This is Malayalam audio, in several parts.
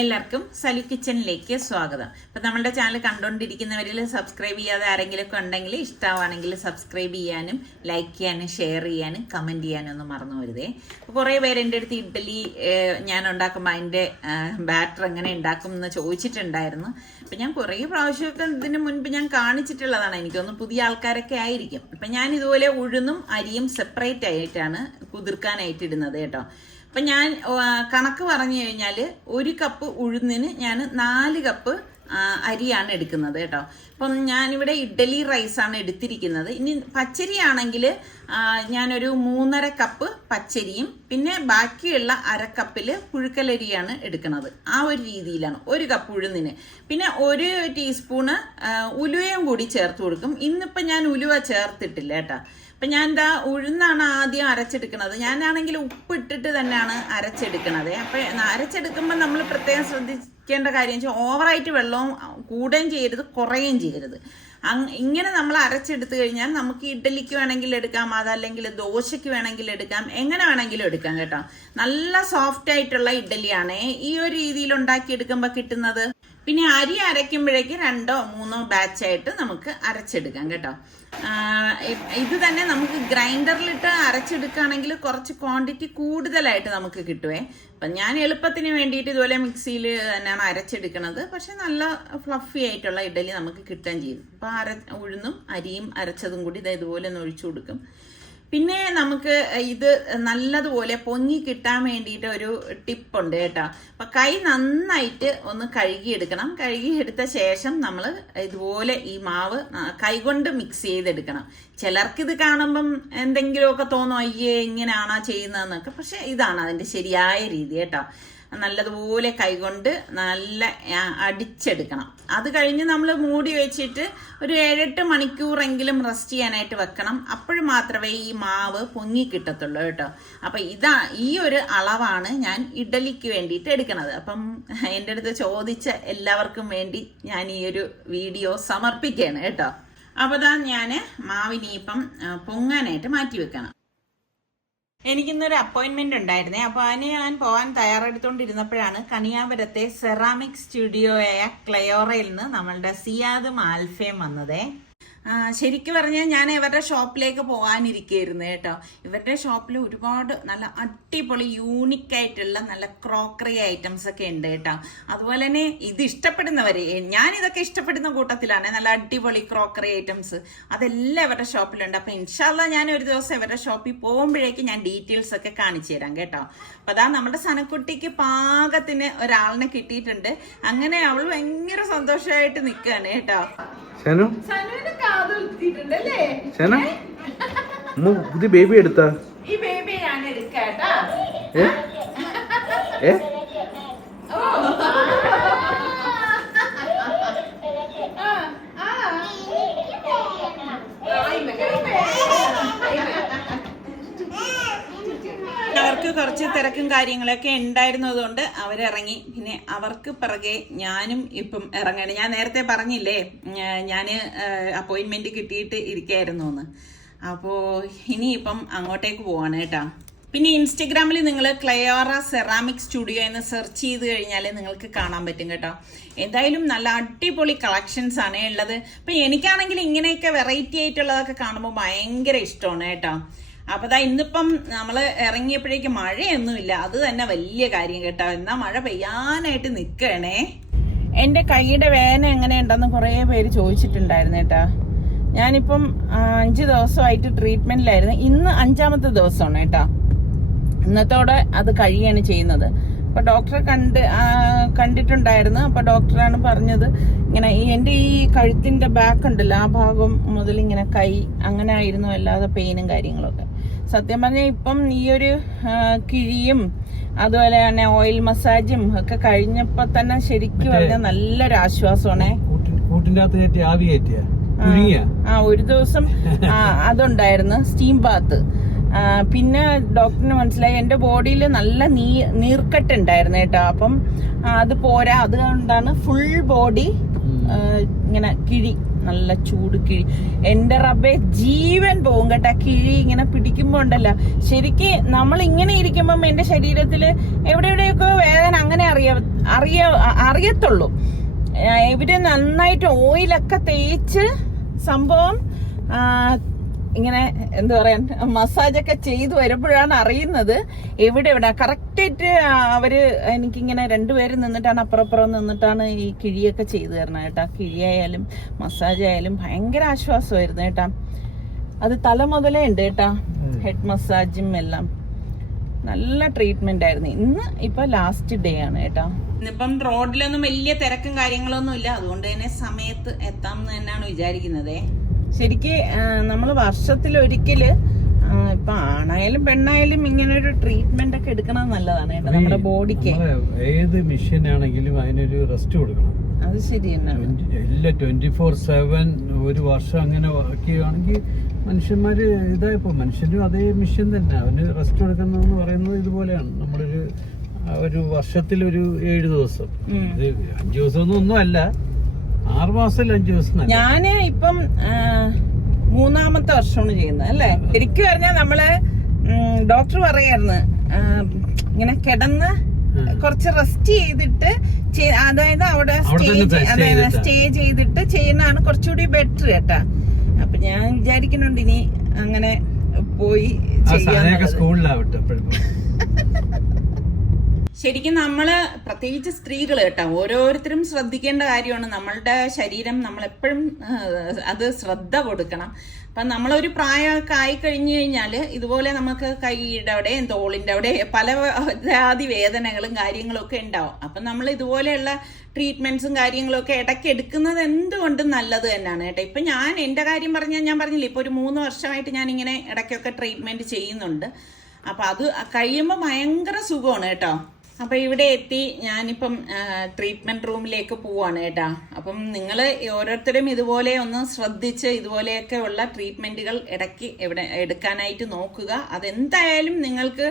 എല്ലാവർക്കും സലു കിച്ചണിലേക്ക് സ്വാഗതം. അപ്പം നമ്മളുടെ ചാനൽ കണ്ടുകൊണ്ടിരിക്കുന്നവരിൽ സബ്സ്ക്രൈബ് ചെയ്യാതെ ആരെങ്കിലുമൊക്കെ ഉണ്ടെങ്കിൽ ഇഷ്ടമാണെങ്കിൽ സബ്സ്ക്രൈബ് ചെയ്യാനും ലൈക്ക് ചെയ്യാനും ഷെയർ ചെയ്യാനും കമൻറ്റ് ചെയ്യാനും ഒന്നും മറന്നു വരുതേ. കുറേ പേര് എൻ്റെ അടുത്ത് ഇഡ്ഡലി ഞാൻ ഉണ്ടാക്കുമ്പോൾ അതിൻ്റെ ബാറ്റർ എങ്ങനെ ഉണ്ടാക്കും എന്ന് ചോദിച്ചിട്ടുണ്ടായിരുന്നു. അപ്പം ഞാൻ കുറേ പ്രാവശ്യമൊക്കെ ഇതിന് മുൻപ് ഞാൻ കാണിച്ചിട്ടുള്ളതാണ്. എനിക്കൊന്ന് പുതിയ ആൾക്കാരൊക്കെ ആയിരിക്കും. അപ്പം ഞാൻ ഇതുപോലെ ഉഴുന്നും അരിയും സെപ്പറേറ്റ് ആയിട്ടാണ് കുതിർക്കാനായിട്ട് ഇടുന്നത് കേട്ടോ. അപ്പം ഞാൻ കണക്ക് പറഞ്ഞു കഴിഞ്ഞാൽ 1 കപ്പ് ഉഴുന്നിന് ഞാൻ 4 കപ്പ് അരിയാണ് എടുക്കുന്നത് കേട്ടോ. അപ്പം ഞാനിവിടെ ഇഡ്ഡലി റൈസാണ് എടുത്തിരിക്കുന്നത്. ഇനി പച്ചരി ആണെങ്കിൽ ഞാനൊരു 3.5 കപ്പ് പച്ചരിയും പിന്നെ ബാക്കിയുള്ള 1/2 കപ്പിൽ പുഴുക്കലരിയാണ് എടുക്കുന്നത്. ആ ഒരു രീതിയിലാണ് 1 കപ്പ് ഉഴുന്നിന്. പിന്നെ 1 ടീസ്പൂണ് ഉലുവയും കൂടി ചേർത്ത് കൊടുക്കും. ഇന്നിപ്പം ഞാൻ ഉലുവ ചേർത്തിട്ടില്ല കേട്ടോ. അപ്പം ഞാൻ എന്താ ഉഴുന്നാണ് ആദ്യം അരച്ചെടുക്കുന്നത്. ഞാനാണെങ്കിൽ ഉപ്പിട്ടിട്ട് തന്നെയാണ് അരച്ചെടുക്കണത്. അപ്പം അരച്ചെടുക്കുമ്പോൾ നമ്മൾ പ്രത്യേകം ശ്രദ്ധിക്കേണ്ട കാര്യം വെച്ചാൽ ഓവറായിട്ട് വെള്ളവും കൂടുകയും ചെയ്യരുത്, കുറയുകയും ചെയ്യരുത്. ഇങ്ങനെ നമ്മൾ അരച്ചെടുത്ത് കഴിഞ്ഞാൽ നമുക്ക് ഇഡ്ഡലിക്ക് വേണമെങ്കിൽ എടുക്കാം, അതല്ലെങ്കിൽ ദോശയ്ക്ക് വേണമെങ്കിൽ എടുക്കാം, എങ്ങനെ വേണമെങ്കിലും എടുക്കാം കേട്ടോ. നല്ല സോഫ്റ്റ് ആയിട്ടുള്ള ഇഡ്ഡലിയാണ് ഈ ഒരു രീതിയിൽ ഉണ്ടാക്കിയെടുക്കുമ്പോൾ കിട്ടുന്നത്. പിന്നെ അരി അരയ്ക്കുമ്പോഴേക്ക് 2 or 3 ബാച്ചായിട്ട് നമുക്ക് അരച്ചെടുക്കാം കേട്ടോ. ഇത് തന്നെ നമുക്ക് ഗ്രൈൻഡറിലിട്ട് അരച്ചെടുക്കുകയാണെങ്കിൽ കുറച്ച് ക്വാണ്ടിറ്റി കൂടുതലായിട്ട് നമുക്ക് കിട്ടുവേ. അപ്പം ഞാൻ എളുപ്പത്തിന് വേണ്ടിയിട്ട് ഇതുപോലെ മിക്സിയിൽ തന്നെയാണ് അരച്ചെടുക്കുന്നത്. പക്ഷെ നല്ല ഫ്ലഫി ആയിട്ടുള്ള ഇഡ്ഡലി നമുക്ക് കിട്ടുകയും ചെയ്യും. അപ്പം ഉഴുന്നും അരിയും അരച്ചതും കൂടി ഇതുപോലെ ഒന്ന് ഒഴിച്ചു കൊടുക്കും. പിന്നെ നമുക്ക് ഇത് നല്ലതുപോലെ പൊങ്ങി കിട്ടാൻ വേണ്ടിയിട്ട് ഒരു ടിപ്പുണ്ട് കേട്ടോ. അപ്പം കൈ നന്നായിട്ട് ഒന്ന് കഴുകിയെടുക്കണം. കഴുകിയെടുത്ത ശേഷം നമ്മൾ ഇതുപോലെ ഈ മാവ് കൈകൊണ്ട് മിക്സ് ചെയ്തെടുക്കണം. ചിലർക്കിത് കാണുമ്പം എന്തെങ്കിലുമൊക്കെ തോന്നും, അയ്യേ ഇങ്ങനെയാണോ ചെയ്യുന്നതെന്നൊക്കെ. പക്ഷെ ഇതാണ് അതിൻ്റെ ശരിയായ രീതി കേട്ടോ. നല്ലതുപോലെ കൈകൊണ്ട് നല്ല അടിച്ചെടുക്കണം. അത് കഴിഞ്ഞ് നമ്മൾ മൂടി വെച്ചിട്ട് ഒരു 7-8 മണിക്കൂറെങ്കിലും റെസ്റ്റ് ചെയ്യാനായിട്ട് വെക്കണം. അപ്പോൾ മാത്രമേ ഈ മാവ് പൊങ്ങി കിട്ടത്തുള്ളൂ കേട്ടോ. അപ്പം ഈ ഒരു അളവാണ് ഞാൻ ഇഡ്ഡലിക്ക് വേണ്ടിയിട്ട് എടുക്കുന്നത്. അപ്പം എൻ്റെ അടുത്ത് ചോദിച്ച എല്ലാവർക്കും വേണ്ടി ഞാൻ ഈ ഒരു വീഡിയോ സമർപ്പിക്കുകയാണ് കേട്ടോ. അപ്പോൾ ഞാൻ മാവിനിപ്പം പൊങ്ങാനായിട്ട് മാറ്റി വെക്കണം. എനിക്കിന്നൊരു അപ്പോയിൻമെന്റ് ഉണ്ടായിരുന്നേ. അപ്പോൾ അതിന് ഞാൻ പോകാൻ തയ്യാറെടുത്തുകൊണ്ടിരുന്നപ്പോഴാണ് കണിയാപുരത്തെ സെറാമിക് സ്റ്റുഡിയോയായ ക്ലെയോറയിൽ നിന്ന് നമ്മളുടെ സിയാദും ആൽഫയും വന്നതേ. ശരിക്കും പറഞ്ഞാൽ ഞാൻ ഇവരുടെ ഷോപ്പിലേക്ക് പോകാനിരിക്കുകയായിരുന്നു കേട്ടോ. ഇവരുടെ ഷോപ്പിൽ ഒരുപാട് നല്ല അടിപൊളി യൂണിക്കായിട്ടുള്ള നല്ല ക്രോക്കറി ഐറ്റംസ് ഒക്കെ ഉണ്ട് കേട്ടോ. അതുപോലെ തന്നെ ഇത് ഇഷ്ടപ്പെടുന്നവർ, ഞാനിതൊക്കെ ഇഷ്ടപ്പെടുന്ന കൂട്ടത്തിലാണ്. നല്ല അടിപൊളി ക്രോക്കറി ഐറ്റംസ് അതെല്ലാം ഇവരുടെ ഷോപ്പിലുണ്ട്. അപ്പം ഇൻഷാല്ലാ ഞാൻ ഒരു ദിവസം ഇവരുടെ ഷോപ്പിൽ പോകുമ്പോഴേക്ക് ഞാൻ ഡീറ്റെയിൽസ് ഒക്കെ കാണിച്ചു തരാം കേട്ടോ. അപ്പം അതാ നമ്മുടെ സനക്കുട്ടിക്ക് പാകത്തിന് ഒരാളിനെ കിട്ടിയിട്ടുണ്ട്. അങ്ങനെ അവൾ ഭയങ്കര സന്തോഷമായിട്ട് നിൽക്കുകയാണ് കേട്ടോ. പുതിയ ബേബി എടുത്താ? ഈ ബേബി ഞാൻ എടുക്കാട്ടാ. അവർക്ക് കുറച്ച് തിരക്കും കാര്യങ്ങളൊക്കെ ഉണ്ടായിരുന്നതുകൊണ്ട് അവരിറങ്ങി. പിന്നെ അവർക്ക് പിറകെ ഞാനും ഇപ്പം ഇറങ്ങണം. ഞാൻ നേരത്തെ പറഞ്ഞില്ലേ ഞാൻ അപ്പോയിൻമെന്റ് കിട്ടിയിട്ട് ഇരിക്കായിരുന്നു എന്ന്. അപ്പോൾ ഇനിയിപ്പം അങ്ങോട്ടേക്ക് പോവാണ് കേട്ടോ. പിന്നെ ഇൻസ്റ്റഗ്രാമിൽ നിങ്ങൾ ക്ലെയോറ സെറാമിക് സ്റ്റുഡിയോ എന്ന് സെർച്ച് ചെയ്ത് കഴിഞ്ഞാൽ നിങ്ങൾക്ക് കാണാൻ പറ്റും കേട്ടോ. എന്തായാലും നല്ല അടിപൊളി കളക്ഷൻസ് ആണ് ഉള്ളത്. അപ്പം എനിക്കാണെങ്കിൽ ഇങ്ങനെയൊക്കെ വെറൈറ്റി ആയിട്ടുള്ളതൊക്കെ കാണുമ്പോൾ ഭയങ്കര ഇഷ്ടമാണ് കേട്ടോ. അപ്പോൾ ഇന്നിപ്പം നമ്മൾ ഇറങ്ങിയപ്പോഴേക്ക് മഴയൊന്നുമില്ല. അത് തന്നെ വലിയ കാര്യം കേട്ടോ. എന്നാൽ മഴ പെയ്യാനായിട്ട് നിൽക്കണേ. എൻ്റെ കൈയുടെ വേദന എങ്ങനെയുണ്ടെന്ന് കുറേ പേര് ചോദിച്ചിട്ടുണ്ടായിരുന്നു കേട്ടോ. ഞാനിപ്പം 5 ദിവസമായിട്ട് ട്രീറ്റ്മെന്റിലായിരുന്നു. ഇന്ന് 5ാമത്തെ ദിവസമാണ് കേട്ടോ. ഇന്നത്തോടെ അത് കഴിയാണ് ചെയ്യുന്നത്. അപ്പോൾ ഡോക്ടറെ കണ്ടിട്ടുണ്ടായിരുന്നു. അപ്പോൾ ഡോക്ടറാണ് പറഞ്ഞത് ഇങ്ങനെ എൻ്റെ ഈ കഴുത്തിൻ്റെ ബാക്ക് ഉണ്ടല്ലോ, ആ ഭാഗം മുതൽ ഇങ്ങനെ കൈ അങ്ങനെ ആയിരുന്നു, അല്ലാതെ പെയിനും കാര്യങ്ങളൊക്കെ. സത്യം പറഞ്ഞാൽ ഇപ്പം ഈ ഒരു കിഴിയും അതുപോലെ തന്നെ ഓയിൽ മസാജും ഒക്കെ കഴിഞ്ഞപ്പോൾ തന്നെ ശരിക്കും പറഞ്ഞാൽ നല്ലൊരു ആശ്വാസമാണേ. ഒരു ദിവസം അതുണ്ടായിരുന്നു, സ്റ്റീം ബാത്ത്. പിന്നെ ഡോക്ടറിന് മനസ്സിലായി എൻ്റെ ബോഡിയിൽ നല്ല നീർക്കെട്ടുണ്ടായിരുന്നു കേട്ടോ. അപ്പം അത് പോരാ, അതുകൊണ്ടാണ് ഫുൾ ബോഡി ഇങ്ങനെ കിഴി, നല്ല ചൂട് കിഴി. എൻ്റെ റബ്ബേ ജീവൻ പോകും കേട്ടോ. കിഴി ഇങ്ങനെ പിടിക്കുമ്പോ ഉണ്ടല്ലോ, ശരിക്ക് നമ്മൾ ഇങ്ങനെ ഇരിക്കുമ്പം എൻ്റെ ശരീരത്തിൽ എവിടെയൊക്കെ വേദന അങ്ങനെ അറിയത്തുള്ളൂ. ഇവര് നന്നായിട്ട് ഓയിലൊക്കെ തേച്ച് സംഭവം ഇങ്ങനെ എന്താ പറയാ മസാജൊക്കെ ചെയ്തു വരുമ്പോഴാണ് അറിയുന്നത് എവിടെ കറക്റ്റായിട്ട് അവര് എനിക്കിങ്ങനെ രണ്ടുപേരും നിന്നിട്ടാണ് അപ്പുറം നിന്നിട്ടാണ് ഈ കിഴിയൊക്കെ ചെയ്തു തരണം കേട്ടാ. കിഴിയായാലും മസാജ് ആയാലും ഭയങ്കര ആശ്വാസമായിരുന്നു കേട്ടാ. അത് തല മുതലേ ഉണ്ട് കേട്ടാ, ഹെഡ് മസാജും എല്ലാം നല്ല ട്രീറ്റ്മെന്റ് ആയിരുന്നു. ഇന്ന് ഇപ്പൊ ലാസ്റ്റ് ഡേ ആണ് കേട്ടാ. ഇന്നിപ്പം റോഡിലൊന്നും വലിയ തിരക്കും കാര്യങ്ങളൊന്നും ഇല്ല, അതുകൊണ്ട് തന്നെ സമയത്ത് എത്താം എന്ന് തന്നെയാണ് വിചാരിക്കുന്നത്. ശരിക്ക് നമ്മൾ വർഷത്തിലൊരിക്കല് ഇപ്പൊ ആണായാലും പെണ്ണായാലും ഇങ്ങനെ ഒരു ട്രീറ്റ്മെന്റ് ഒക്കെ എടുക്കണം നല്ലതാണ് കേട്ടോ നമ്മുടെ ബോഡിക്ക്. ഏത് മെഷീൻ ആണെങ്കിലും അതിനൊരു റെസ്റ്റ് കൊടുക്കണം. അത് ശരി തന്നെയാണ്. എല്ലാം 24/7 ഒരു വർഷം അങ്ങനെ വർക്ക് ചെയ്യുകയാണെങ്കിൽ മനുഷ്യന്മാര് ഇതായപ്പോ മനുഷ്യനും അതേ മെഷീൻ തന്നെ, അവന് റെസ്റ്റ് കൊടുക്കുന്നതെന്ന് പറയുന്നത് ഇതുപോലെയാണ്. ഒരു വർഷത്തിലൊരു 7 ദിവസം, 5 ദിവസം ഒന്നും അല്ല, 6 മാസത്തിൽ 5 ദിവസം. ഞാന് ഇപ്പം 3-ാമത്തെ വർഷമാണ് ചെയ്യുന്നത് അല്ലേ. ശരിക്കും പറഞ്ഞാൽ നമ്മള് ഡോക്ടർ പറയായിരുന്നു ഇങ്ങനെ കിടന്ന് കുറച്ച് റെസ്റ്റ് ചെയ്തിട്ട് അതായത് അവിടെ സ്റ്റേ ചെയ്തിട്ട് ചെയ്യുന്നതാണ് കുറച്ചുകൂടി ബെറ്റർ കേട്ടാ. അപ്പൊ ഞാൻ വിചാരിക്കുന്നുണ്ട് ഇനി അങ്ങനെ പോയി ചെയ്യാൻ. സ്കൂളിലാവട്ടെ. ശരിക്കും നമ്മള് പ്രത്യേകിച്ച് സ്ത്രീകൾ കേട്ടോ ഓരോരുത്തരും ശ്രദ്ധിക്കേണ്ട കാര്യമാണ്. നമ്മളുടെ ശരീരം നമ്മളെപ്പോഴും അത് ശ്രദ്ധ കൊടുക്കണം. അപ്പം നമ്മളൊരു പ്രായമൊക്കെ ആയി കഴിഞ്ഞു കഴിഞ്ഞാല് ഇതുപോലെ നമുക്ക് കൈയുടെ അവിടെ തോളിന്റെ അവിടെ പല ജാതി വേദനകളും കാര്യങ്ങളും ഒക്കെ ഉണ്ടാവും. അപ്പം നമ്മൾ ഇതുപോലെയുള്ള ട്രീറ്റ്മെന്റ്സും കാര്യങ്ങളും ഒക്കെ ഇടയ്ക്ക് എടുക്കുന്നത് എന്തുകൊണ്ടും നല്ലത് തന്നെയാണ് കേട്ടോ. ഇപ്പൊ ഞാൻ എന്റെ കാര്യം പറഞ്ഞാൽ ഞാൻ പറഞ്ഞില്ലേ, ഇപ്പൊ ഒരു 3 വർഷമായിട്ട് ഞാൻ ഇങ്ങനെ ഇടയ്ക്കൊക്കെ ട്രീറ്റ്മെന്റ് ചെയ്യുന്നുണ്ട്. അപ്പൊ അത് കഴിയുമ്പോൾ ഭയങ്കര സുഖമാണ് കേട്ടോ. അപ്പൊ ഇവിടെ എത്തി ഞാനിപ്പം ട്രീറ്റ്മെന്റ് റൂമിലേക്ക് പോവാണ് കേട്ടാ. അപ്പം നിങ്ങൾ ഓരോരുത്തരും ഇതുപോലെ ഒന്ന് ശ്രദ്ധിച്ച് ഇതുപോലെയൊക്കെ ഉള്ള ട്രീറ്റ്മെന്റുകൾ ഇടയ്ക്ക് എടുക്കാനായിട്ട് നോക്കുക. അതെന്തായാലും നിങ്ങൾക്ക്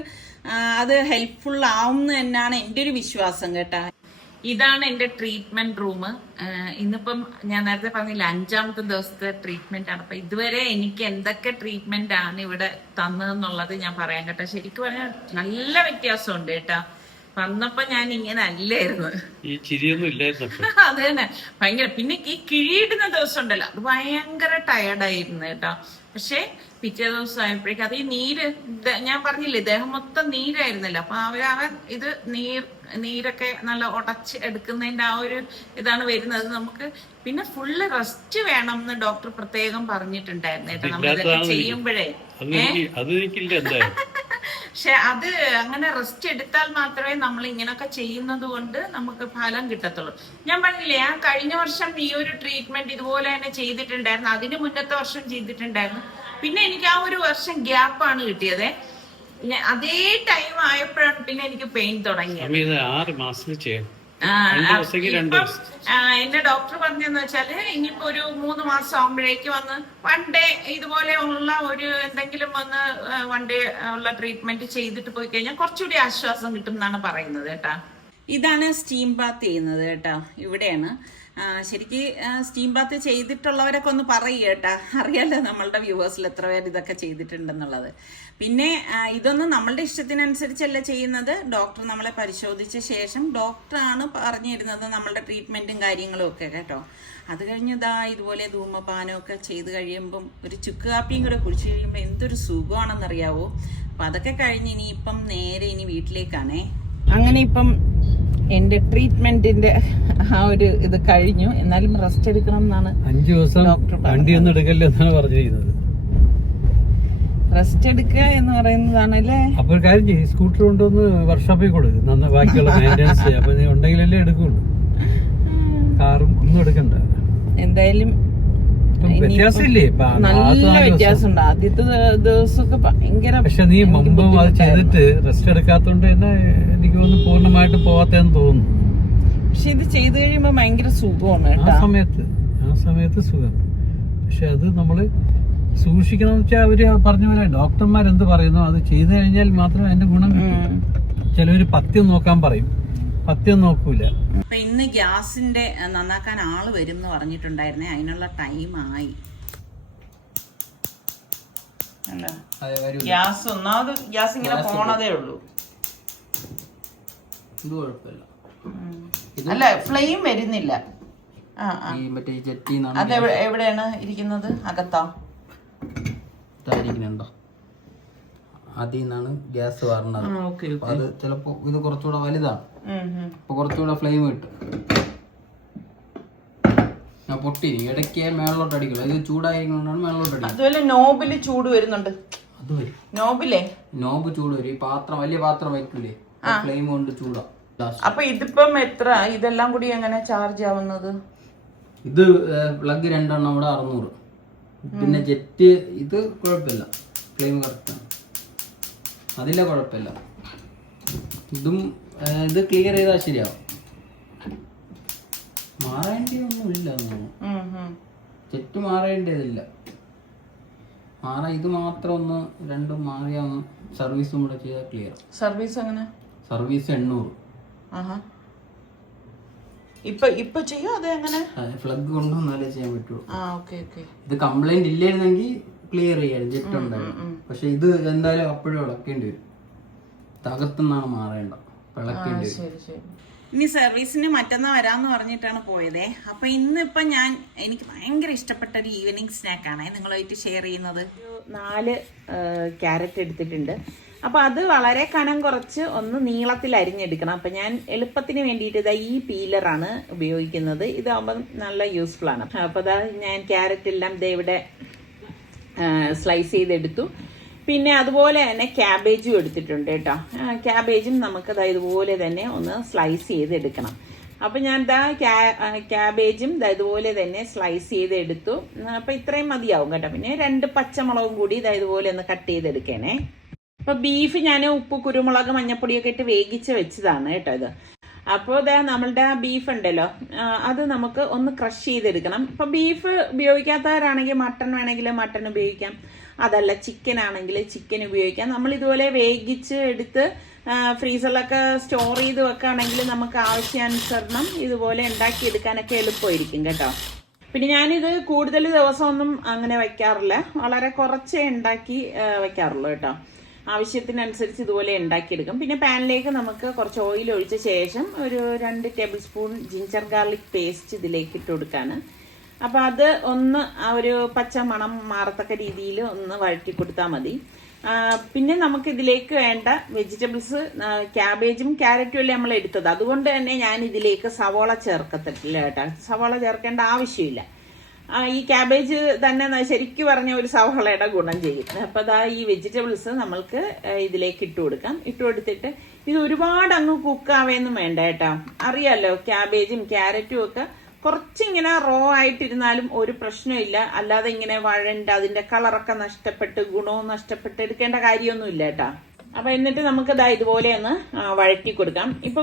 അത് ഹെൽപ്ഫുൾ ആവും എന്ന് തന്നെയാണ് എൻ്റെ ഒരു വിശ്വാസം കേട്ടാ. ഇതാണ് എൻ്റെ ട്രീറ്റ്മെന്റ് റൂം. ഇന്നിപ്പം ഞാൻ നേരത്തെ പറഞ്ഞില്ല 5-ാമത്തെ ദിവസത്തെ ട്രീറ്റ്മെന്റ് ആണ്. അപ്പൊ ഇതുവരെ എനിക്ക് എന്തൊക്കെ ട്രീറ്റ്മെന്റ് ആണ് ഇവിടെ തന്നതെന്നുള്ളത് ഞാൻ പറയാൻ കേട്ടോ. ശരിക്കും പറഞ്ഞാൽ നല്ല വ്യത്യാസമുണ്ട് കേട്ടാ. വന്നപ്പോ ഞാൻ ഇങ്ങനെ അല്ലായിരുന്നു, ഈ ചിരിയൊന്നും ഇല്ലായിരുന്നു. അത് തന്നെ ഭയങ്കര. പിന്നെ ഈ കിഴിയിടുന്ന ദിവസം ഉണ്ടല്ലോ അത് ഭയങ്കര ടയർഡായിരുന്നു കേട്ടോ. പക്ഷെ പിറ്റേ ദിവസം ആയപ്പോഴേക്കും അത് ഈ നീര് ഞാൻ പറഞ്ഞില്ലേ ദേഹം മൊത്തം നീരായിരുന്നല്ലോ. അപ്പൊ അവൻ ഇത് നീരൊക്കെ നല്ല ഉടച്ച് എടുക്കുന്നതിന്റെ ആ ഒരു ഇതാണ് വരുന്നത് നമുക്ക്. പിന്നെ ഫുള്ള് റെസ്റ്റ് വേണം എന്ന് ഡോക്ടർ പ്രത്യേകം പറഞ്ഞിട്ടുണ്ടായിരുന്നു കേട്ടോ നമ്മളിതൊക്കെ ചെയ്യുമ്പോഴേ. പക്ഷെ അത് അങ്ങനെ റെസ്റ്റ് എടുത്താൽ മാത്രമേ നമ്മൾ ഇങ്ങനൊക്കെ ചെയ്യുന്നത് കൊണ്ട് നമുക്ക് ഫലം കിട്ടത്തുള്ളൂ. ഞാൻ പറഞ്ഞില്ലേ ഞാൻ കഴിഞ്ഞ വർഷം ഈ ഒരു ട്രീറ്റ്മെന്റ് ഇതുപോലെ തന്നെ ചെയ്തിട്ടുണ്ടായിരുന്നു, അതിന് മുന്നത്തെ വർഷം ചെയ്തിട്ടുണ്ടായിരുന്നു. പിന്നെ എനിക്ക് ആ ഒരു വർഷം ഗ്യാപ്പാണ് കിട്ടിയത്. അതേ ടൈം ആയപ്പോഴാണ് പിന്നെ എനിക്ക് പെയിൻ തുടങ്ങിയത്. 6 മാസത്തിൽ ചെയ്യാം. എന്റെ ഡോക്ടർ പറഞ്ഞെന്ന് വെച്ചാല് ഇനിയിപ്പോ ഒരു 3 മാസം ആകുമ്പോഴേക്ക് വന്ന് 1 ഡേ ഇതുപോലെ ഉള്ള ഒരു എന്തെങ്കിലും വന്ന് 1 ഡേ ഉള്ള ട്രീറ്റ്മെന്റ് ചെയ്തിട്ട് പോയി കഴിഞ്ഞാൽ കുറച്ചുകൂടി ആശ്വാസം കിട്ടും എന്നാണ് പറയുന്നത് കേട്ടാ. ഇതാണ് സ്റ്റീം ബാത്ത് ചെയ്യുന്നത് കേട്ടോ. ഇവിടെയാണ് ശരിക്ക് സ്റ്റീം ബാത്ത് ചെയ്തിട്ടുള്ളവരൊക്കെ ഒന്ന് പറയുക കേട്ടാ. അറിയാലോ നമ്മളുടെ വ്യൂവേഴ്സിൽ എത്ര പേര് ഇതൊക്കെ ചെയ്തിട്ടുണ്ടെന്നുള്ളത്. പിന്നെ ഇതൊന്നും നമ്മളുടെ ഇഷ്ടത്തിനനുസരിച്ചല്ല ചെയ്യുന്നത്. ഡോക്ടർ നമ്മളെ പരിശോധിച്ച ശേഷം ഡോക്ടറാണ് പറഞ്ഞു തരുന്നത് നമ്മളുടെ ട്രീറ്റ്മെന്റും കാര്യങ്ങളും ഒക്കെ കേട്ടോ. അത് കഴിഞ്ഞ് ഇതുപോലെ ധൂമപാനം ഒക്കെ ചെയ്ത് കഴിയുമ്പം ഒരു ചുക്ക് കാപ്പിയും കൂടെ കുടിച്ചു കഴിയുമ്പോൾ എന്തൊരു സുഖമാണെന്നറിയാവോ. അപ്പൊ അതൊക്കെ കഴിഞ്ഞ് ഇനിയിപ്പം നേരെ ഇനി വീട്ടിലേക്കാണേ. അങ്ങനെ ഇപ്പം എന്റെ ട്രീറ്റ്മെന്റിന്റെ ആ ഒരു ഇത് കഴിഞ്ഞു. എന്നാലും റെസ്റ്റ് എടുക്കണം എന്നാണ് 5 ദിവസം വണ്ടി ഒന്നും എടുക്കല്ലോ എന്നാണ് പറഞ്ഞിരിക്കുന്നത്. റെസ്റ്റ് എടുക്കുക എന്ന് പറയുന്നതാണല്ലേ. അപ്പൊ ഒരു കാര്യം ചെയ്യും, സ്കൂട്ടർ കൊണ്ടൊന്ന് വർക്ക്ഷോപ്പിൽ കൊടുക്കും, നന്ന ബാക്കിയുള്ള മെയിൻ്റെനൻസ്. അപ്പൊ നീ ഉണ്ടെങ്കിലല്ലേ എടുക്കുള്ളൂ, കാറും ഒന്നും എടുക്കണ്ട. എന്തായാലും വ്യത്യാസമില്ലേ? നല്ല വ്യത്യാസമുണ്ട്. ആദ്യത്തെ ദിവസമൊക്കെ ഭയങ്കര. പക്ഷെ നീ മുമ്പ് അത് ചെയ്തിട്ട് റെസ്റ്റ് എടുക്കാത്തോണ്ട് തന്നെ എനിക്ക് തോന്നുന്നു പൂർണ്ണമായിട്ട് പോവാത്തേന്ന് തോന്നുന്നു. പക്ഷെ ഇത് ചെയ്ത് കഴിയുമ്പോ ഭയങ്കര സുഖമാണ് ആ സമയത്ത് സുഖം. പക്ഷെ അത് നമ്മള് സൂക്ഷിക്കണം വെച്ചാൽ അവര് പറഞ്ഞ പോലെ ഡോക്ടർമാരെന്ത് പറയുന്നു അത് ചെയ്തു കഴിഞ്ഞാൽ മാത്രമേ അതിന്റെ ഗുണം കിട്ടും. ചിലവര് പഥ്യം നോക്കാൻ പറയും, പഥ്യം നോക്കൂല. അപ്പൊ ഇന്ന് ഗ്യാസിന്റെ നന്നാക്കാൻ ആള് വരും എന്ന് പറഞ്ഞിട്ടുണ്ടായിരുന്നേ, അതിനുള്ള ടൈം ആയി. ഗ്യാസ് ഇങ്ങനെ പോണതേ ഉള്ളൂ. അല്ല ഫ്ലെയിം വരുന്നില്ല. ഈ മറ്റേ ജെറ്റി അത് എവിടെയാണ് ഇരിക്കുന്നത്? അകത്താ ഇതായിരിക്കുന്നുണ്ടോ? അതിൽ നിന്നാണ് ഗ്യാസ് വരണത്. അത് ചിലപ്പോ ഇത് കുറച്ചുകൂടെ വലുതാണ്, അപ്പൊ കുറച്ചുകൂടെ ഫ്ലെയിം കിട്ടും. ഞാൻ പൊട്ടി ഇടയ്ക്ക് മേളിലോട്ട് അടിക്കുള്ളൂ. ഇത് ചൂടായിരിക്കുന്നതാണ് മേളിലോട്ട് അടിക്കും. അതുപോലെ നോബില് ചൂട് വരുന്നുണ്ട്. അത് വരും നോബ് ചൂട് വരും. ഈ പാത്രം വലിയ പാത്രം വയ്ക്കൂലേ, ഫ്ലെയിം കൊണ്ട് ചൂടാ. അപ്പൊ ഇതിപ്പം എത്ര ഇതെല്ലാം കൂടി എങ്ങനെ ചാർജ് ആവുന്നത്? ഇത് പ്ലഗ് 2 എണ്ണം കൂടെ 600. പിന്നെ ജെറ്റ് ഇത് കുഴപ്പമില്ല, ഫ്ലെയിം കറക്റ്റാണ്, അതില്ല കുഴപ്പമില്ല. ഇതും ഇത് ക്ലിയർ ചെയ്താൽ ശരിയാവും. മാറേണ്ടിയൊന്നുമില്ല, ജെറ്റ് മാറേണ്ടതില്ല. ഇത് മാത്രം ഒന്ന് രണ്ടും മാറിയാന്ന് സർവീസും കൂടെ ചെയ്താൽ ക്ലിയർ. സർവീസ് എങ്ങനെ? സർവീസ് 800. ഇപ്പൊ ചെയ്യോ അതെങ്ങനെ? പ്ലഗ് കൊണ്ടുവന്നാലേ ചെയ്യാൻ പറ്റുള്ളൂ. ഇത് കംപ്ലൈന്റ് ഇല്ലായിരുന്നെങ്കിൽ ക്ലിയർ ചെയ്യാൻ ജെറ്റ് ഉണ്ടായിരുന്നു. പക്ഷെ ഇത് എന്തായാലും അപ്പോഴും ഇളക്കേണ്ടി വരും. തകത്തുനിന്നാണ് മാറേണ്ട, ഇളക്കേണ്ടി വരും. ഇനി സർവീസിന് മറ്റന്നാ വരാമെന്ന് പറഞ്ഞിട്ടാണ് പോയതേ. അപ്പൊ ഇന്നിപ്പോ എനിക്ക് ഭയങ്കര ഇഷ്ടപ്പെട്ട ഒരു ഈവനിങ് സ്നാക്കാണ് നിങ്ങളുമായിട്ട് ഷെയർ ചെയ്യുന്നത്. 4 ക്യാരറ്റ് എടുത്തിട്ടുണ്ട്. അപ്പൊ അത് വളരെ കനം കുറച്ച് ഒന്ന് നീളത്തിൽ അരിഞ്ഞെടുക്കണം. അപ്പൊ ഞാൻ എളുപ്പത്തിന് വേണ്ടിയിട്ട് ഇതാ ഈ പീലറാണ് ഉപയോഗിക്കുന്നത്. ഇതാകുമ്പോൾ നല്ല യൂസ്ഫുൾ ആണ്. അപ്പൊ അതാ ഞാൻ ക്യാരറ്റ് എല്ലാം ഇവിടെ സ്ലൈസ് ചെയ്തെടുത്തു. പിന്നെ അതുപോലെ തന്നെ ക്യാബേജും എടുത്തിട്ടുണ്ട് കേട്ടോ. ക്യാബേജും നമുക്ക് ഇതുപോലെ തന്നെ ഒന്ന് സ്ലൈസ് ചെയ്തെടുക്കണം. അപ്പൊ ഞാൻ ക്യാബേജും ഇതുപോലെ തന്നെ സ്ലൈസ് ചെയ്തെടുത്തു. അപ്പൊ ഇത്രയും മതിയാവും കേട്ടോ. പിന്നെ 2 പച്ചമുളകും കൂടി ഇതുപോലെ ഒന്ന് കട്ട് ചെയ്തെടുക്കണേ. അപ്പൊ ബീഫ് ഞാൻ ഉപ്പ്, കുരുമുളക്, മഞ്ഞപ്പൊടിയൊക്കെ ഇട്ട് വേവിച്ച് വെച്ചതാണ് കേട്ടോ ഇത്. അപ്പോൾ നമ്മളുടെ ആ ബീഫ് ഉണ്ടല്ലോ, അത് നമുക്ക് ഒന്ന് ക്രഷ് ചെയ്തെടുക്കണം. ഇപ്പൊ ബീഫ് ഉപയോഗിക്കാത്തവരാണെങ്കിൽ മട്ടൺ വേണമെങ്കിൽ മട്ടൺ ഉപയോഗിക്കാം, അതല്ല ചിക്കൻ ആണെങ്കിൽ ചിക്കൻ ഉപയോഗിക്കാം. നമ്മൾ ഇതുപോലെ വേവിച്ച് എടുത്ത് ഫ്രീസറിലൊക്കെ സ്റ്റോർ ചെയ്ത് വെക്കുകയാണെങ്കിൽ നമുക്ക് ആവശ്യാനുസരണം ഇതുപോലെ ഉണ്ടാക്കിയെടുക്കാനൊക്കെ എളുപ്പമായിരിക്കും കേട്ടോ. പിന്നെ ഞാനിത് കൂടുതൽ ദിവസമൊന്നും അങ്ങനെ വയ്ക്കാറില്ല, വളരെ കുറച്ചേ ഉണ്ടാക്കി വയ്ക്കാറുള്ളൂ കേട്ടോ. ആവശ്യത്തിനനുസരിച്ച് ഇതുപോലെ ഉണ്ടാക്കിയെടുക്കും. പിന്നെ പാനിലേക്ക് നമുക്ക് കുറച്ച് ഓയിൽ ഒഴിച്ച ശേഷം ഒരു 2 table spoon ginger garlic paste ഇതിലേക്ക് ഇട്ട് കൊടുക്കാണ്. അപ്പം അത് ഒന്ന് ആ ഒരു പച്ച മണം മാറത്തക്ക രീതിയിൽ ഒന്ന് വഴറ്റി കൊടുത്താൽ മതി. പിന്നെ നമുക്ക് ഇതിലേക്ക് വേണ്ട വെജിറ്റബിൾസ് ക്യാബേജും ക്യാരറ്റും അല്ലേ നമ്മൾ എടുത്തത്. അതുകൊണ്ട് തന്നെ ഞാൻ ഇതിലേക്ക് സവോള ചേർക്കത്തില്ല കേട്ടോ. സവോള ചേർക്കേണ്ട ആവശ്യമില്ല. ഈ ക്യാബേജ് തന്നെ ശരിക്കും പറഞ്ഞ ഒരു സവോളയുടെ ഗുണം ചെയ്യും. അപ്പൊ ഈ വെജിറ്റബിൾസ് നമ്മൾക്ക് ഇതിലേക്ക് ഇട്ട് കൊടുക്കാം. ഇട്ട് കൊടുത്തിട്ട് ഇത് ഒരുപാട് അങ്ങ് കുക്കാവേന്നും വേണ്ട കേട്ടോ. അറിയാലോ, ക്യാബേജും ക്യാരറ്റും ഒക്കെ കുറച്ചിങ്ങനെ റോ ആയിട്ടിരുന്നാലും ഒരു പ്രശ്നമില്ല. അല്ലാതെ ഇങ്ങനെ വഴണ്ട് അതിന്റെ കളറൊക്കെ നഷ്ടപ്പെട്ട് ഗുണവും നഷ്ടപ്പെട്ട് എടുക്കേണ്ട കാര്യമൊന്നുമില്ല കേട്ടോ. അപ്പൊ എന്നിട്ട് നമുക്ക് ഇതുപോലെ ഒന്ന് വഴറ്റി കൊടുക്കാം. ഇപ്പൊ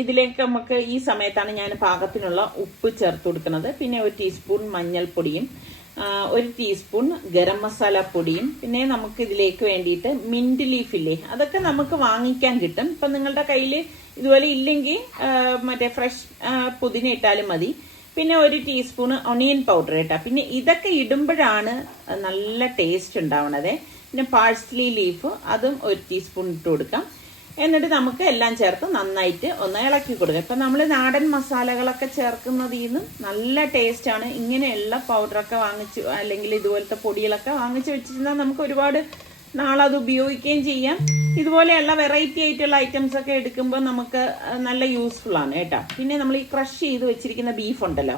ഇതിലേക്ക് നമുക്ക് ഈ സമയത്താണ് ഞാൻ പാകത്തിനുള്ള ഉപ്പ് ചേർത്ത് കൊടുക്കുന്നത്. പിന്നെ 1 ടീസ്പൂൺ മഞ്ഞൾപ്പൊടിയും 1 ടീസ്പൂൺ ഗരം മസാല പൊടിയും, പിന്നെ നമുക്ക് ഇതിലേക്ക് വേണ്ടിയിട്ട് മിന്റ് ലീഫ് ഇല്ലേ, അതൊക്കെ നമുക്ക് വാങ്ങിക്കാൻ കിട്ടും. ഇപ്പൊ നിങ്ങളുടെ കയ്യിൽ ഇതുപോലെ ഇല്ലെങ്കിൽ മറ്റേ ഫ്രഷ് പുതിന ഇട്ടാലും മതി. പിന്നെ 1 ടീസ്പൂൺ ഒണിയൻ പൗഡർ കേട്ടോ. പിന്നെ ഇതൊക്കെ ഇടുമ്പോഴാണ് നല്ല ടേസ്റ്റ് ഉണ്ടാവണത്. പിന്നെ പാഴ്സ്ലി ലീഫ് അതും 1 ടീസ്പൂൺ ഇട്ട് കൊടുക്കാം. എന്നിട്ട് നമുക്ക് എല്ലാം ചേർത്ത് നന്നായിട്ട് ഒന്ന് ഇളക്കി കൊടുക്കാം. ഇപ്പം നമ്മൾ നാടൻ മസാലകളൊക്കെ ചേർക്കുന്നതിൽ നിന്ന് നല്ല ടേസ്റ്റാണ്. ഇങ്ങനെയുള്ള പൗഡറൊക്കെ വാങ്ങിച്ച് അല്ലെങ്കിൽ ഇതുപോലത്തെ പൊടികളൊക്കെ വാങ്ങിച്ച് വെച്ചിരുന്നാൽ നമുക്ക് ഒരുപാട് നാളത് ഉപയോഗിക്കുകയും ചെയ്യാം. ഇതുപോലെയുള്ള വെറൈറ്റി ആയിട്ടുള്ള ഐറ്റംസ് ഒക്കെ എടുക്കുമ്പോൾ നമുക്ക് നല്ല യൂസ്ഫുൾ ആണ് കേട്ടോ. പിന്നെ നമ്മൾ ഈ ക്രഷ് ചെയ്ത് വെച്ചിരിക്കുന്ന ബീഫ് ഉണ്ടല്ലോ,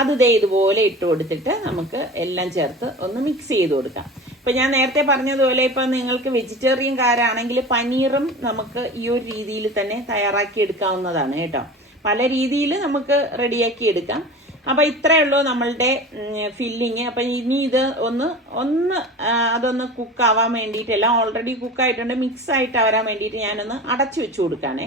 അത് ഇതുപോലെ ഇട്ട് കൊടുത്തിട്ട് നമുക്ക് എല്ലാം ചേർത്ത് ഒന്ന് മിക്സ് ചെയ്ത് കൊടുക്കാം. ഇപ്പൊ ഞാൻ നേരത്തെ പറഞ്ഞതുപോലെ ഇപ്പൊ നിങ്ങൾക്ക് വെജിറ്റേറിയൻകാരാണെങ്കിൽ പനീറും നമുക്ക് ഈ ഒരു രീതിയിൽ തന്നെ തയ്യാറാക്കി എടുക്കാവുന്നതാണ് കേട്ടോ. പല രീതിയിൽ നമുക്ക് റെഡിയാക്കി എടുക്കാം. അപ്പൊ ഇത്രയേ ഉള്ളൂ നമ്മളുടെ ഫില്ലിങ്. അപ്പൊ ഇനി ഇത് അതൊന്ന് കുക്കാവാൻ വേണ്ടിയിട്ട്, എല്ലാം ഓൾറെഡി കുക്കായിട്ടുണ്ട്, മിക്സ് ആയിട്ട് വരാൻ വേണ്ടിയിട്ട് ഞാനൊന്ന് അടച്ചു വെച്ചു കൊടുക്കാനേ.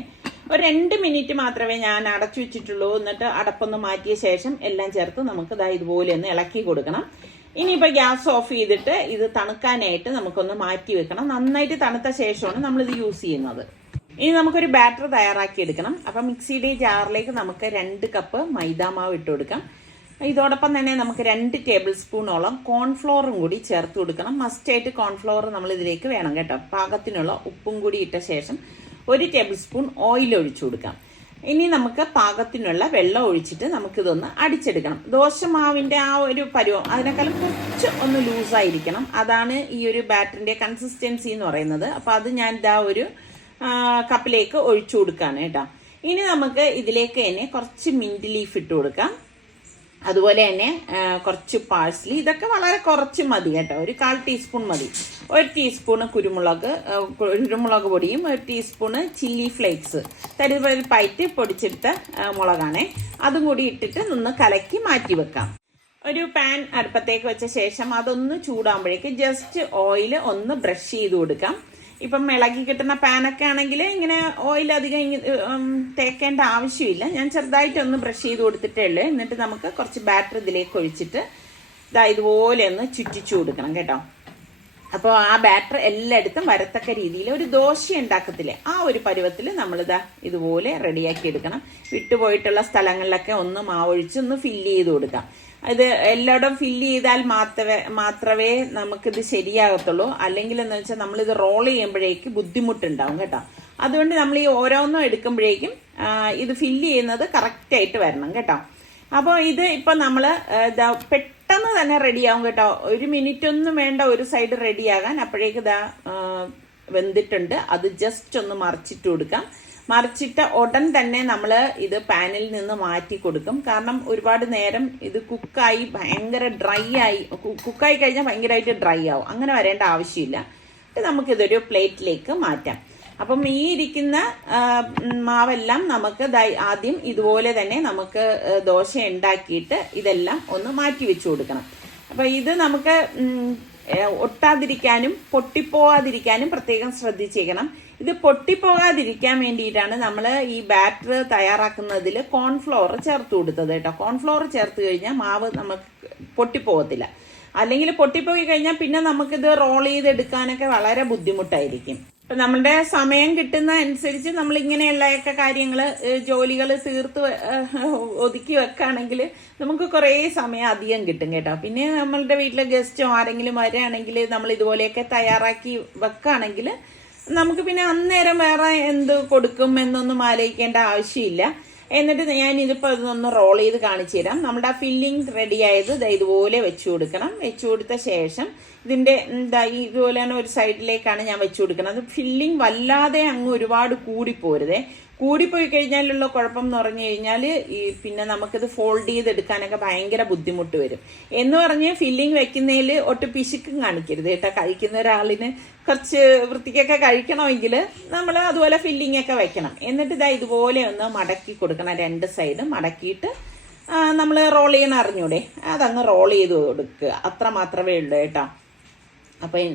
ഒരു 2 മിനിറ്റ് മാത്രമേ ഞാൻ അടച്ചു വെച്ചിട്ടുള്ളൂ. എന്നിട്ട് അടപ്പൊന്ന് മാറ്റിയ ശേഷം എല്ലാം ചേർത്ത് നമുക്ക് ഇതുപോലെ ഒന്ന് ഇളക്കി കൊടുക്കണം. ഇനിയിപ്പോ ഗ്യാസ് ഓഫ് ചെയ്തിട്ട് ഇത് തണുക്കാനായിട്ട് നമുക്കൊന്ന് മാറ്റി വെക്കണം. നന്നായിട്ട് തണുത്ത ശേഷമാണ് നമ്മളിത് യൂസ് ചെയ്യുന്നത്. ഇനി നമുക്കൊരു ബാറ്റർ തയ്യാറാക്കി എടുക്കണം. അപ്പം മിക്സിയുടെ ജാറിലേക്ക് നമുക്ക് 2 കപ്പ് മൈദാമാവ് ഇട്ട് കൊടുക്കാം. ഇതോടൊപ്പം തന്നെ നമുക്ക് 2 ടേബിൾ സ്പൂണോളം കോൺഫ്ലോറും കൂടി ചേർത്ത് കൊടുക്കണം. മസ്റ്റായിട്ട് കോൺഫ്ലോർ നമ്മൾ ഇതിലേക്ക് വേണം കേട്ടോ. പാകത്തിനുള്ള ഉപ്പും കൂടി ഇട്ട ശേഷം 1 ടേബിൾ സ്പൂൺ ഓയിൽ ഒഴിച്ചു കൊടുക്കാം. ഇനി നമുക്ക് പാകത്തിനുള്ള വെള്ളം ഒഴിച്ചിട്ട് നമുക്കിതൊന്ന് അടിച്ചെടുക്കണം. ദോശമാവിൻ്റെ ആ ഒരു പരുവം അതിനേക്കാളും കുറച്ച് ഒന്ന് ലൂസായിരിക്കണം. അതാണ് ഈ ഒരു ബാറ്ററിൻ്റെ കൺസിസ്റ്റൻസി എന്ന് പറയുന്നത്. അപ്പോൾ അത് ഞാൻ ഇതാ ഒരു കപ്പിലേക്ക് ഒഴിച്ചു കൊടുക്കുകയാണ് കേട്ടോ. ഇനി നമുക്ക് ഇതിലേക്ക് തന്നെ കുറച്ച് മിൻറ്റ് ലീഫ് ഇട്ട് കൊടുക്കാം. അതുപോലെ തന്നെ കുറച്ച് പാഴ്സ്ലി. ഇതൊക്കെ വളരെ കുറച്ച് മതി കേട്ടോ, ഒരു 1/4 ടീസ്പൂൺ മതി. 1 ടീസ്പൂണ് കുരുമുളക് പൊടിയും 1 ടീസ്പൂണ് ചില്ലി ഫ്ലേക്സ് തരിതരിപ്പായിട്ട് പൊടിച്ചെടുത്ത മുളകാണേ, അതും കൂടി ഇട്ടിട്ട് ഒന്ന് കലക്കി മാറ്റി വെക്കാം. ഒരു പാൻ അടുപ്പത്തേക്ക് വെച്ച ശേഷം അതൊന്ന് ചൂടാകുമ്പോഴേക്ക് ജസ്റ്റ് ഓയിൽ ഒന്ന് ബ്രഷ് ചെയ്ത് കൊടുക്കാം. ഇപ്പം ഇളകി കിട്ടുന്ന പാനൊക്കെ ആണെങ്കിൽ ഇങ്ങനെ ഓയിൽ അധികം തേക്കേണ്ട ആവശ്യമില്ല. ഞാൻ ചെറുതായിട്ടൊന്ന് ബ്രഷ് ചെയ്ത് കൊടുത്തിട്ടേ ഉള്ളൂ. എന്നിട്ട് നമുക്ക് കുറച്ച് ബാറ്റർ ഇതിലേക്ക് ഒഴിച്ചിട്ട് ഇതുപോലെ ഒന്ന് ചുറ്റിച്ചു കൊടുക്കണം കേട്ടോ. അപ്പോൾ ആ ബാറ്റർ എല്ലായിടത്തും വരത്തക്ക രീതിയിൽ ഒരു ദോശ ഉണ്ടാക്കത്തില്ലേ ആ ഒരു പരുവത്തിൽ നമ്മളിതാ ഇതുപോലെ റെഡിയാക്കി എടുക്കണം. വിട്ടുപോയിട്ടുള്ള സ്ഥലങ്ങളിലൊക്കെ ഒന്ന് മാവൊഴിച്ച് ഒന്ന് ഫില്ല് ചെയ്ത് കൊടുക്കാം. ഇത് എല്ലായിടും ഫില്ല് ചെയ്താൽ മാത്രമേ നമുക്കിത് ശരിയാകത്തുള്ളൂ. അല്ലെങ്കിൽ എന്ന് വെച്ചാൽ നമ്മളിത് റോൾ ചെയ്യുമ്പോഴേക്ക് ബുദ്ധിമുട്ടുണ്ടാവും കേട്ടോ. അതുകൊണ്ട് നമ്മൾ ഈ ഓരോന്നും എടുക്കുമ്പോഴേക്കും ഇത് ഫില്ല് ചെയ്യുന്നത് കറക്റ്റായിട്ട് വരണം കേട്ടോ. അപ്പോൾ ഇത് ഇപ്പം നമ്മൾ പെട്ടെന്ന് തന്നെ റെഡിയാവും കേട്ടോ. 1 മിനിറ്റ് ഒന്നും വേണ്ട ഒരു സൈഡ് റെഡിയാകാൻ. അപ്പോഴേക്ക് വെന്തിട്ടുണ്ട്. അത് ജസ്റ്റ് ഒന്ന് മറിച്ചിട്ട് കൊടുക്കാം. മറിച്ചിട്ട ഉടൻ തന്നെ നമ്മൾ ഇത് പാനിൽ നിന്ന് മാറ്റി കൊടുക്കും. കാരണം ഒരുപാട് നേരം ഇത് കുക്കായി ഭയങ്കര കുക്കായി കഴിഞ്ഞാൽ ഭയങ്കരമായിട്ട് ഡ്രൈ ആവും. അങ്ങനെ വരേണ്ട ആവശ്യമില്ല. നമുക്കിതൊരു പ്ലേറ്റിലേക്ക് മാറ്റാം. അപ്പം ഈ ഇരിക്കുന്ന മാവെല്ലാം നമുക്ക് ആദ്യം ഇതുപോലെ തന്നെ നമുക്ക് ദോശ ഉണ്ടാക്കിയിട്ട് ഇതെല്ലാം ഒന്ന് മാറ്റി വെച്ചു കൊടുക്കണം. അപ്പം ഇത് നമുക്ക് ഒട്ടാതിരിക്കാനും പൊട്ടിപ്പോവാതിരിക്കാനും പ്രത്യേകം ശ്രദ്ധിച്ചേക്കണം. ഇത് പൊട്ടിപ്പോകാതിരിക്കാൻ വേണ്ടിയിട്ടാണ് നമ്മൾ ഈ ബാറ്റർ തയ്യാറാക്കുന്നതിൽ കോൺഫ്ലോർ ചേർത്ത് കൊടുത്തത് കേട്ടോ. കോൺഫ്ലോർ ചേർത്ത് കഴിഞ്ഞാൽ മാവ് നമുക്ക് പൊട്ടിപ്പോകത്തില്ല. അല്ലെങ്കിൽ പൊട്ടിപ്പോയി കഴിഞ്ഞാൽ പിന്നെ നമുക്കിത് റോൾ ചെയ്തെടുക്കാനൊക്കെ വളരെ ബുദ്ധിമുട്ടായിരിക്കും. ഇപ്പൊ നമ്മുടെ സമയം കിട്ടുന്ന അനുസരിച്ച് നമ്മൾ ഇങ്ങനെയുള്ളയൊക്കെ കാര്യങ്ങൾ ജോലികൾ തീർത്ത് ഒതുക്കി വെക്കുകയാണെങ്കിൽ നമുക്ക് കുറേ സമയം അധികം കിട്ടും കേട്ടോ. പിന്നെ നമ്മളുടെ വീട്ടിലെ ഗസ്റ്റോ ആരെങ്കിലും വരികയാണെങ്കിൽ നമ്മൾ ഇതുപോലെയൊക്കെ തയ്യാറാക്കി വെക്കുകയാണെങ്കിൽ നമുക്ക് പിന്നെ അന്നേരം വേറെ എന്ത് കൊടുക്കും എന്നൊന്നും ആലോചിക്കേണ്ട ആവശ്യമില്ല. എന്നിട്ട് ഞാൻ ഇതിപ്പോൾ ഇതൊന്ന് റോൾ ചെയ്ത് കാണിച്ചു തരാം. നമ്മുടെ ആ ഫില്ലിംഗ് റെഡി ആയത് ഇതുപോലെ വെച്ചു കൊടുക്കണം. വെച്ചു കൊടുത്ത ശേഷം ഇതിൻ്റെ ഇതുപോലെ തന്നെ ഒരു സൈഡിലേക്കാണ് ഞാൻ വെച്ചു കൊടുക്കുന്നത്. ഫില്ലിംഗ് വല്ലാതെ അങ്ങ് ഒരുപാട് കൂടിപ്പോരുതേ. കൂടിപ്പോയി കഴിഞ്ഞാലുള്ള കുഴപ്പം എന്ന് പറഞ്ഞു കഴിഞ്ഞാൽ പിന്നെ നമുക്കിത് ഫോൾഡ് ചെയ്തെടുക്കാനൊക്കെ ഭയങ്കര ബുദ്ധിമുട്ട് വരും. എന്ന് പറഞ്ഞ് ഫില്ലിംഗ് വെക്കുന്നതിൽ ഒട്ടും പിശുക്കും കാണിക്കരുത് കേട്ടോ. കഴിക്കുന്ന ഒരാളിന് കുറച്ച് വൃത്തിക്കൊക്കെ കഴിക്കണമെങ്കിൽ നമ്മൾ അതുപോലെ ഫില്ലിംഗ് ഒക്കെ വെക്കണം. എന്നിട്ട് ഇതുപോലെ ഒന്ന് മടക്കി കൊടുക്കണം. 2 സൈഡ് മടക്കിയിട്ട് നമ്മൾ റോൾ ചെയ്യണം. അറിഞ്ഞൂടെ, അതങ്ങ് റോൾ ചെയ്ത് കൊടുക്കുക. അത്ര മാത്രമേ ഉള്ളൂ കേട്ടോ. അപ്പം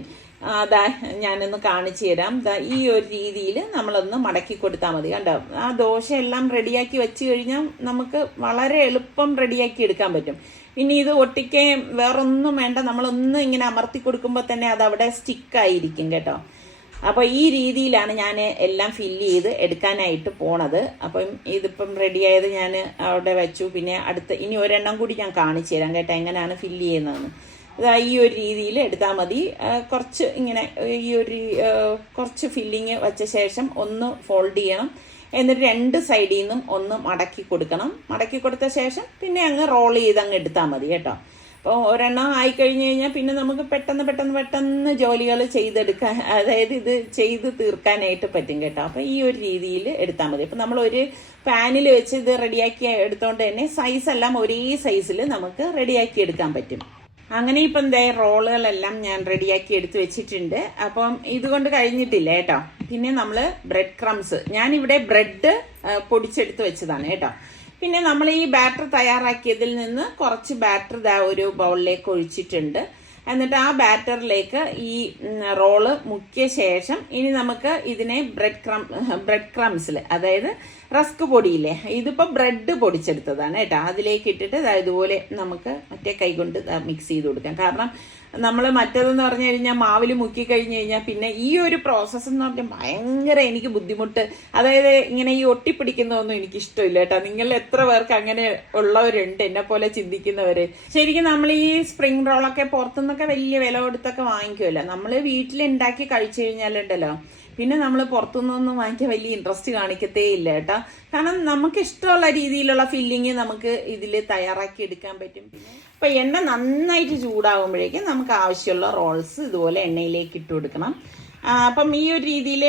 ഞാനൊന്ന് കാണിച്ചു തരാം. ഈ ഒരു രീതിയിൽ നമ്മളൊന്ന് മടക്കി കൊടുത്താൽ മതി. കണ്ടോ, ആ ദോശ എല്ലാം റെഡിയാക്കി വെച്ച് കഴിഞ്ഞാൽ നമുക്ക് വളരെ എളുപ്പം റെഡിയാക്കി എടുക്കാൻ പറ്റും. ഇനി ഇത് ഒട്ടിക്കാൻ വേറൊന്നും വേണ്ട. നമ്മളൊന്ന് ഇങ്ങനെ അമർത്തി കൊടുക്കുമ്പോൾ തന്നെ അതവിടെ സ്റ്റിക്കായിരിക്കും കേട്ടോ. അപ്പോൾ ഈ രീതിയിലാണ് ഞാൻ എല്ലാം ഫില്ല് ചെയ്ത് എടുക്കാനായിട്ട് പോണത്. അപ്പം ഇതിപ്പം റെഡിയായത് ഞാൻ അവിടെ വെച്ചു. പിന്നെ ഇനി ഒരെണ്ണം കൂടി ഞാൻ കാണിച്ചു തരാം കേട്ടോ, എങ്ങനെയാണ് ഫില്ല് ചെയ്യുന്നതെന്ന്. ഈ ഒരു രീതിയിൽ എടുത്താൽ മതി. കുറച്ച് ഇങ്ങനെ കുറച്ച് ഫില്ലിങ് വെച്ച ശേഷം ഒന്ന് ഫോൾഡ് ചെയ്യണം. എന്നിട്ട് 2 സൈഡിൽ നിന്നും ഒന്ന് മടക്കി കൊടുക്കണം. മടക്കി കൊടുത്ത ശേഷം പിന്നെ അങ്ങ് റോൾ ചെയ്ത് അങ്ങ് എടുത്താൽ മതി കേട്ടോ. അപ്പോൾ ഒരെണ്ണം ആയിക്കഴിഞ്ഞ് കഴിഞ്ഞാൽ പിന്നെ നമുക്ക് പെട്ടെന്ന് ജോലികൾ ചെയ്തെടുക്കാൻ, അതായത് ഇത് ചെയ്ത് തീർക്കാനായിട്ട് പറ്റും കേട്ടോ. അപ്പോൾ ഈ ഒരു രീതിയിൽ എടുത്താൽ മതി. അപ്പോൾ നമ്മൾ ഒരു പാനിൽ വെച്ച് ഇത് റെഡിയാക്കി എടുത്തോണ്ട് തന്നെ സൈസ് എല്ലാം ഒരേ സൈസിൽ നമുക്ക് റെഡിയാക്കി എടുക്കാൻ പറ്റും. അങ്ങനെ ഇപ്പം റോളുകളെല്ലാം ഞാൻ റെഡിയാക്കി എടുത്ത് വെച്ചിട്ടുണ്ട്. അപ്പം ഇതുകൊണ്ട് കഴിഞ്ഞിട്ടില്ല കേട്ടോ. പിന്നെ നമ്മൾ ബ്രെഡ് ക്രംസ്, ഞാനിവിടെ ബ്രെഡ് പൊടിച്ചെടുത്ത് വെച്ചതാണ് കേട്ടോ. പിന്നെ നമ്മൾ ഈ ബാറ്റർ തയ്യാറാക്കിയതിൽ നിന്ന് കുറച്ച് ബാറ്റർ ഒരു ബൗളിലേക്ക് ഒഴിച്ചിട്ടുണ്ട്. എന്നിട്ട് ആ ബാറ്ററിലേക്ക് ഈ റോള് മുക്കിയ ശേഷം ഇനി നമുക്ക് ഇതിനെ ബ്രെഡ് ക്രംസിൽ, അതായത് റസ്ക് പൊടിയില്ലേ, ഇതിപ്പോൾ ബ്രെഡ് പൊടിച്ചെടുത്തതാണ് കേട്ടോ, അതിലേക്ക് ഇട്ടിട്ട് ഇതുപോലെ നമുക്ക് മറ്റേ കൈ കൊണ്ട് മിക്സ് ചെയ്ത് കൊടുക്കാം. കാരണം നമ്മൾ മറ്റേതെന്ന് പറഞ്ഞു കഴിഞ്ഞാൽ മാവിൽ മുക്കി കഴിഞ്ഞ് കഴിഞ്ഞാൽ പിന്നെ ഈ ഒരു പ്രോസസ്സ് എന്ന് പറഞ്ഞാൽ ഭയങ്കര എനിക്ക് ബുദ്ധിമുട്ട്. അതായത് ഇങ്ങനെ ഈ ഒട്ടിപ്പിടിക്കുന്നതൊന്നും എനിക്ക് ഇഷ്ടമില്ല കേട്ടോ. നിങ്ങൾ എത്ര പേർക്ക് അങ്ങനെ ഉള്ളവരുണ്ട്, എന്നെ പോലെ ചിന്തിക്കുന്നവര്? ശരിക്കും നമ്മൾ ഈ സ്പ്രിംഗ് റോളൊക്കെ പുറത്തുനിന്നൊക്കെ വലിയ വില കൊടുത്തൊക്കെ വാങ്ങിക്കുമല്ലോ. നമ്മൾ വീട്ടിലുണ്ടാക്കി കഴിച്ചു കഴിഞ്ഞാലുണ്ടല്ലോ പിന്നെ നമ്മൾ പുറത്തുനിന്നൊന്നും വാങ്ങിക്കാൻ വലിയ ഇൻട്രസ്റ്റ് കാണിക്കത്തേ ഇല്ല കേട്ടോ. കാരണം നമുക്ക് ഇഷ്ടമുള്ള രീതിയിലുള്ള ഫില്ലിങ് നമുക്ക് ഇതിൽ തയ്യാറാക്കി എടുക്കാൻ പറ്റും. അപ്പൊ എണ്ണ നന്നായിട്ട് ചൂടാകുമ്പോഴേക്കും നമുക്ക് ആവശ്യമുള്ള റോൾസ് ഇതുപോലെ എണ്ണയിലേക്ക് ഇട്ട് കൊടുക്കണം. അപ്പം ഈ ഒരു രീതിയിൽ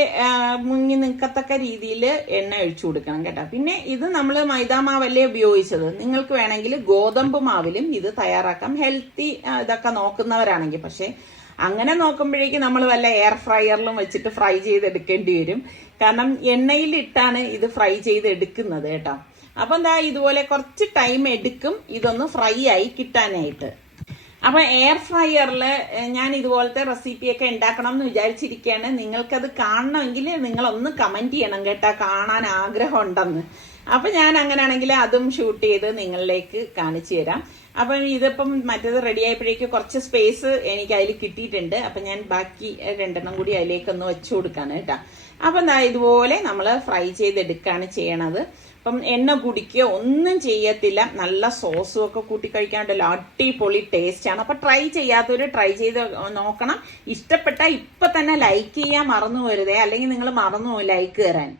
മുങ്ങി നിൽക്കത്തക്ക രീതിയിൽ എണ്ണ ഒഴിച്ചു കൊടുക്കണം കേട്ടോ. പിന്നെ ഇത് നമ്മൾ മൈദാമാവല്ലേ ഉപയോഗിച്ചത്, നിങ്ങൾക്ക് വേണമെങ്കിൽ ഗോതമ്പ് മാവിലും ഇത് തയ്യാറാക്കാം, ഹെൽത്തി ഇതൊക്കെ നോക്കുന്നവരാണെങ്കിൽ. പക്ഷെ അങ്ങനെ നോക്കുമ്പോഴേക്കും നമ്മൾ വല്ല എയർ ഫ്രയറിലും വെച്ചിട്ട് ഫ്രൈ ചെയ്തെടുക്കേണ്ടി വരും. കാരണം എണ്ണയിലിട്ടാണ് ഇത് ഫ്രൈ ചെയ്തെടുക്കുന്നത് കേട്ടോ. അപ്പൊ എന്താ ഇതുപോലെ കുറച്ച് ടൈം എടുക്കും ഇതൊന്ന് ഫ്രൈ ആയി കിട്ടാനായിട്ട്. അപ്പൊ എയർ ഫ്രയറിൽ ഞാൻ ഇതുപോലത്തെ റെസിപ്പിയൊക്കെ ഉണ്ടാക്കണം എന്ന് വിചാരിച്ചിരിക്കുകയാണ്. നിങ്ങൾക്കത് കാണണമെങ്കിൽ നിങ്ങളൊന്ന് കമന്റ് ചെയ്യണം കേട്ടോ, കാണാൻ ആഗ്രഹം ഉണ്ടെന്ന്. അപ്പൊ ഞാൻ അങ്ങനെയാണെങ്കിൽ അതും ഷൂട്ട് ചെയ്ത് നിങ്ങളിലേക്ക് കാണിച്ചു തരാം. അപ്പം ഇതിപ്പം മറ്റേത് റെഡി ആയപ്പോഴേക്കും കുറച്ച് സ്പേസ് എനിക്ക് അതിൽ കിട്ടിയിട്ടുണ്ട്. അപ്പൊ ഞാൻ ബാക്കി 2 കൂടി അതിലേക്കൊന്ന് വെച്ചു കൊടുക്കാണ് കേട്ടോ. അപ്പൊ എന്താ ഇതുപോലെ നമ്മൾ ഫ്രൈ ചെയ്തെടുക്കുകയാണ് ചെയ്യണത്. അപ്പം എണ്ണ കുടിക്കുകയോ ഒന്നും ചെയ്യത്തില്ല, നല്ല സോസും ഒക്കെ കൂട്ടി കഴിക്കാണ്ടല്ലോ, അടിപൊളി ടേസ്റ്റ് ആണ്. അപ്പൊ ട്രൈ ചെയ്യാത്തവര് ട്രൈ ചെയ്ത് നോക്കണം. ഇഷ്ടപ്പെട്ട ഇപ്പൊ തന്നെ ലൈക്ക് ചെയ്യാൻ മറന്നു പോരുതേ, അല്ലെങ്കിൽ നിങ്ങൾ മറന്നു ലൈക്ക് തരാൻ.